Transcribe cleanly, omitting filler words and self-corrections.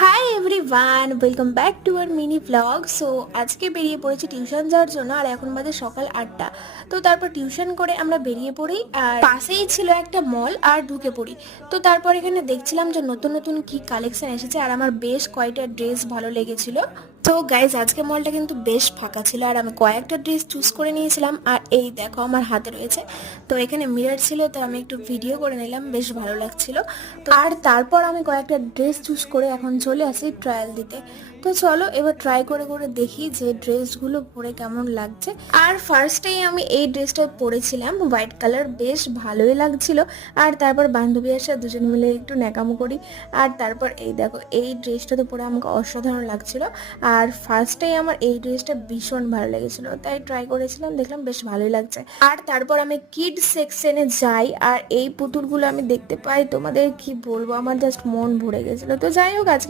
High everyone, welcome back to our mini blog. So আজকে বেরিয়ে পড়েছি টিউশন যাওয়ার জন্য, আর এখন বাজে সকাল 8টা। তো তারপর টিউশন করে আমরা বেরিয়ে পড়ি, আর পাশেই ছিল একটা মল, আর ঢুকে পড়ি। তো তারপর এখানে দেখছিলাম যে নতুন নতুন কি কালেকশন এসেছে, আর আমার বেশ কয়টা ড্রেস ভালো লেগেছিল। তো গাইজ, আজকে মলটা কিন্তু বেশ ফাঁকা ছিল, আর আমি কয়েকটা ড্রেস চুজ করে নিয়েছিলাম। আর এই দেখো আমার হাতে রয়েছে। তো এখানে মিরর ছিল, তো আমি একটু ভিডিও করে নিলাম, বেশ ভালো লাগছিল। তো আর তারপর আমি কয়েকটা ড্রেস চুজ করে এখন চলে আসি ট্রায়াল দিতে। তো চলো এবার ট্রাই করে করে দেখি যে ড্রেসগুলো পরে কেমন লাগছে। আর ফার্স্টেই আমি এই ড্রেসটা পরেছিলাম, হোয়াইট কালার, বেশ ভালোই লাগছিল। আর তারপর বান্ধবী আসে, দুজন মিলে একটু ন্যাকামো করি। আর তারপর এই দেখো, এই ড্রেসটা তো পরে আমাকে অসাধারণ লাগছিল। আর ফার্স্টেই আমার এই ড্রেসটা ভীষণ ভালো লেগেছিল, তাই ট্রাই করেছিলাম, দেখলাম বেশ ভালোই লাগছে। আর তারপর আমি কিড সেকশনে যাই, আর এই পুতুলগুলো আমি দেখতে পাই, তোমাদের কি বলবো, আমার জাস্ট মন ভরে গেছিল। তো যাই হোক, আজকে